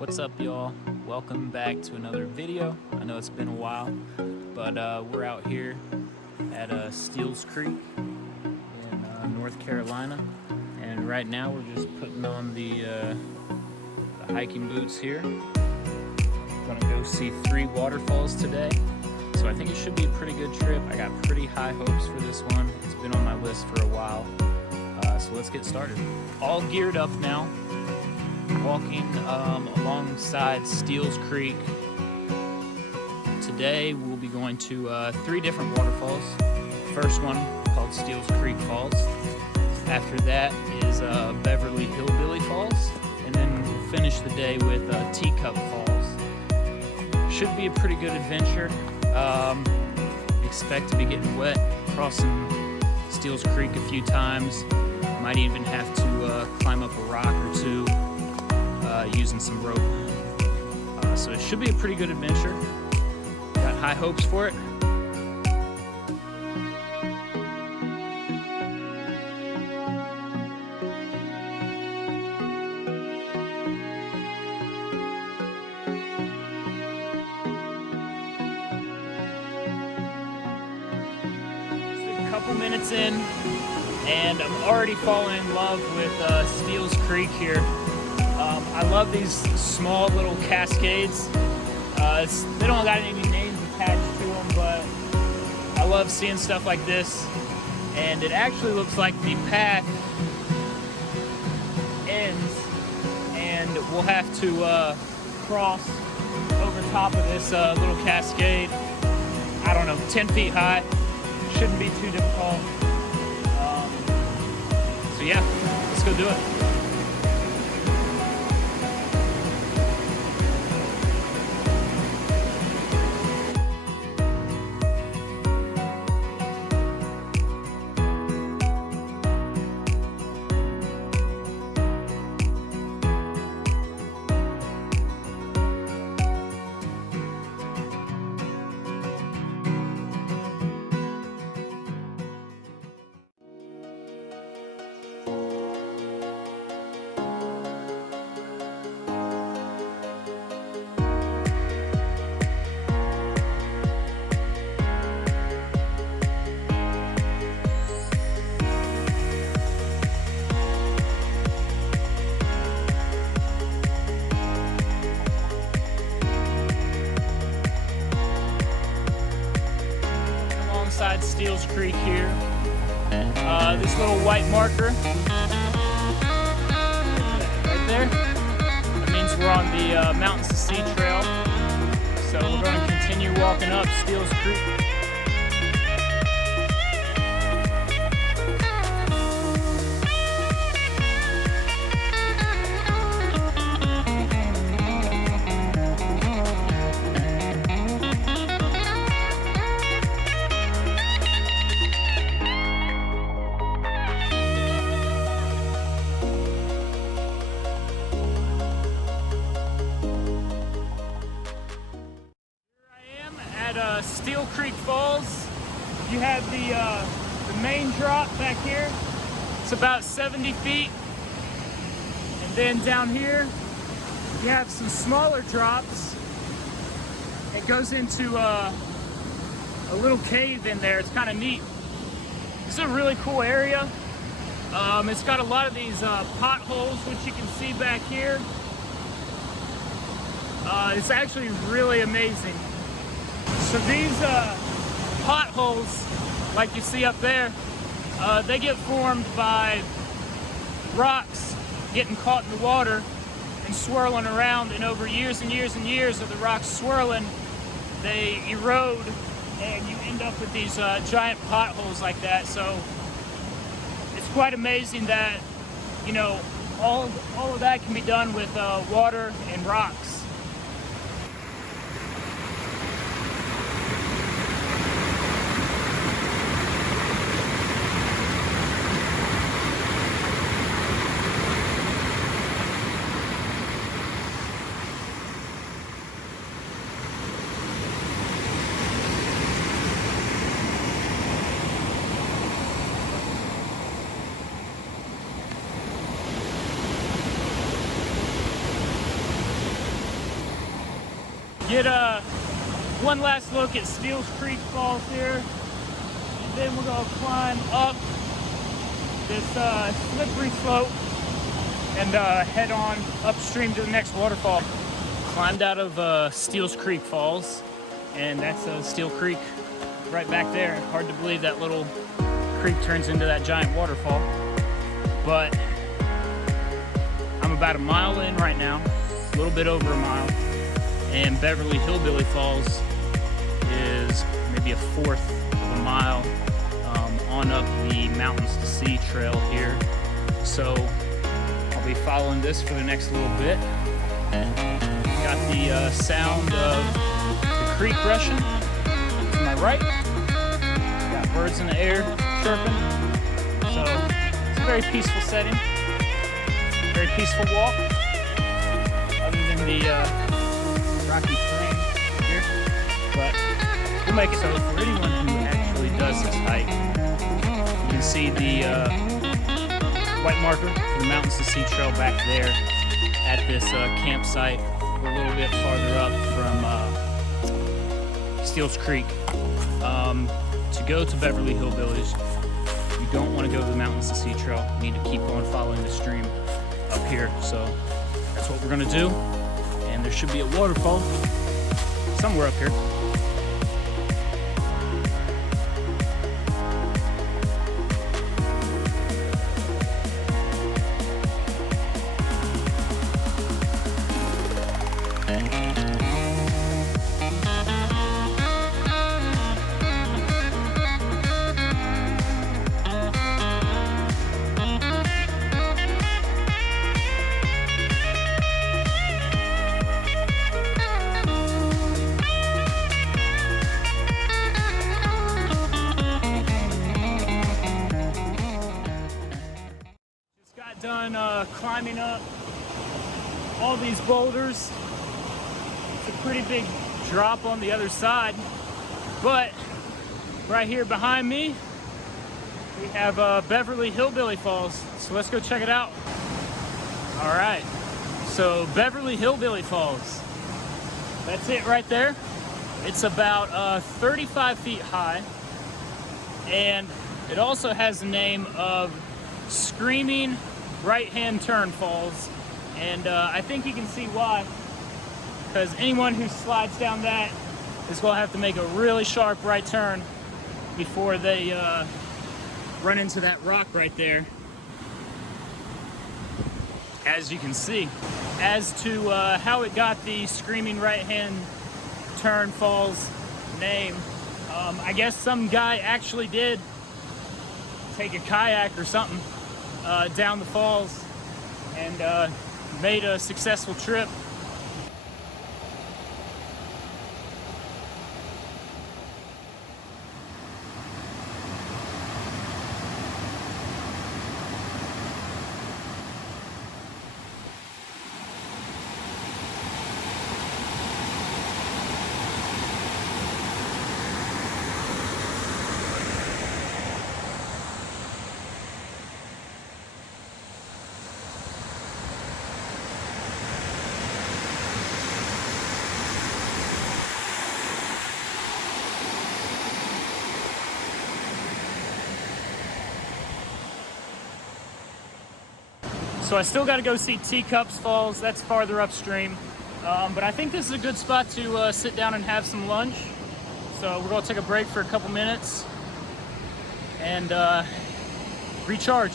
What's up, y'all? Welcome back to another video. I know it's been a while, but we're out here at Steels Creek in North Carolina, and right now we're just putting on the hiking boots here. Gonna go see 3 waterfalls today, so I think it should be a pretty good trip. I got pretty high hopes for this one. It's been on my list for a while, so let's get started. All geared up now, walking alongside Steels Creek. Today we'll be going to 3 different waterfalls. First one called Steels Creek Falls. After that is Beverly Hillbilly Falls, and then we'll finish the day with Teacup Falls. Should be a pretty good adventure. Expect to be getting wet, crossing Steels Creek a few times. Might even have to climb up a rock or two using some rope. So it should be a pretty good adventure. Got high hopes for it. A couple minutes in, and I'm already falling in love with Steels Creek here. I love these small little cascades. They don't got any names attached to them, but I love seeing stuff like this. And it actually looks like the path ends, and we'll have to cross over top of this little cascade. I don't know, 10 feet high. Shouldn't be too difficult. So yeah, let's go do it. Steels Creek here. This little white marker right there, that means we're on the Mountains to Sea Trail. So we're going to continue walking up Steels Creek. Steels Creek Falls. You have the main drop back here. It's about 70 feet. And then down here, you have some smaller drops. It goes into a little cave in there. It's kind of neat. This is a really cool area. It's got a lot of these potholes, which you can see back here. It's actually really amazing. So these potholes, like you see up there, they get formed by rocks getting caught in the water and swirling around, and over years and years and years of the rocks swirling, they erode, and you end up with these giant potholes like that. So it's quite amazing that, you know, all of that can be done with water and rocks. get one last look at Steels Creek Falls here, and then we're gonna climb up this slippery slope and head on upstream to the next waterfall. Climbed out of Steels Creek Falls, and that's Steel Creek right back there. Hard to believe that little creek turns into that giant waterfall, but I'm about a mile in right now, a little bit over a mile, and Beverly Hillbilly Falls is maybe a fourth of a mile on up the Mountains to Sea trail here. So I'll be following this for the next little bit. Got the sound of the creek rushing to my right. Got birds in the air chirping. So it's a very peaceful setting. Very peaceful walk. Other than the rocky terrain here. But we'll make it so for anyone who actually does this hike. You can see the white marker for the Mountains to Sea trail back there at this campsite. We're a little bit farther up from Steels Creek. To go to Beverly Hillbillies, you don't want to go to the Mountains to Sea trail. You need to keep on following the stream up here. So that's what we're going to do. And there should be a waterfall somewhere up here. Done climbing up all these boulders. It's a pretty big drop on the other side, but right here behind me we have Beverly Hillbilly Falls, so let's go check it out. All right, so Beverly Hillbilly Falls, that's it right there. It's about 35 feet high, and it also has the name of Screaming Right-Hand Turn Falls, and I think you can see why, because anyone who slides down that is going to have to make a really sharp right turn before they run into that rock right there, as you can see. As to how it got the Screaming Right-Hand Turn Falls name, I guess some guy actually did take a kayak or something down the falls and made a successful trip. So I still got to go see Teacups Falls. That's farther upstream. But I think this is a good spot to sit down and have some lunch. So we're going to take a break for a couple minutes and recharge.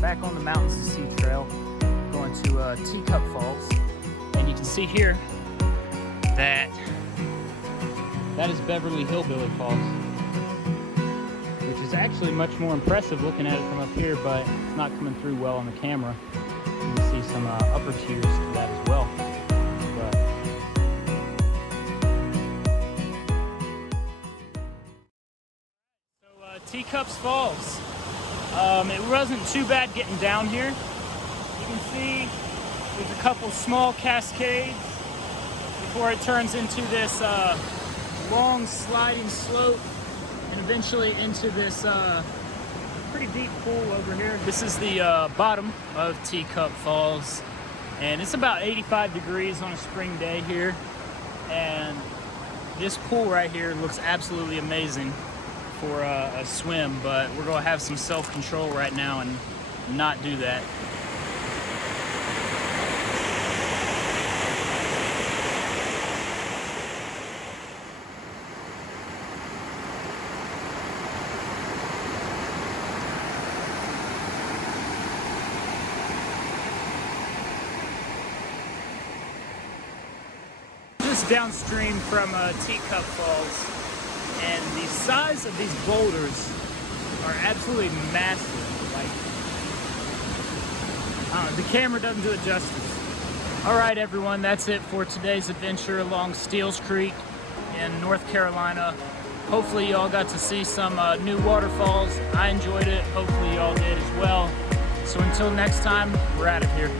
Back on the Mountains to Sea trail, going to Teacup Falls, and you can see here that is Beverly Hillbilly Falls, which is actually much more impressive looking at it from up here, but it's not coming through well on the camera. You can see some upper tiers to that as well. So Teacups Falls. It wasn't too bad getting down here. You can see there's a couple small cascades before it turns into this long sliding slope and eventually into this pretty deep pool over here. This is the bottom of Teacup Falls, and it's about 85 degrees on a spring day here, and this pool right here looks absolutely amazing for a swim, but we're gonna have some self-control right now and not do that. Just downstream from Teacup Falls, and the size of these boulders are absolutely massive. Like, the camera doesn't do it justice. All right, everyone, that's it for today's adventure along Steels Creek in North Carolina. Hopefully y'all got to see some new waterfalls. I enjoyed it. Hopefully y'all did as well. So until next time, we're out of here.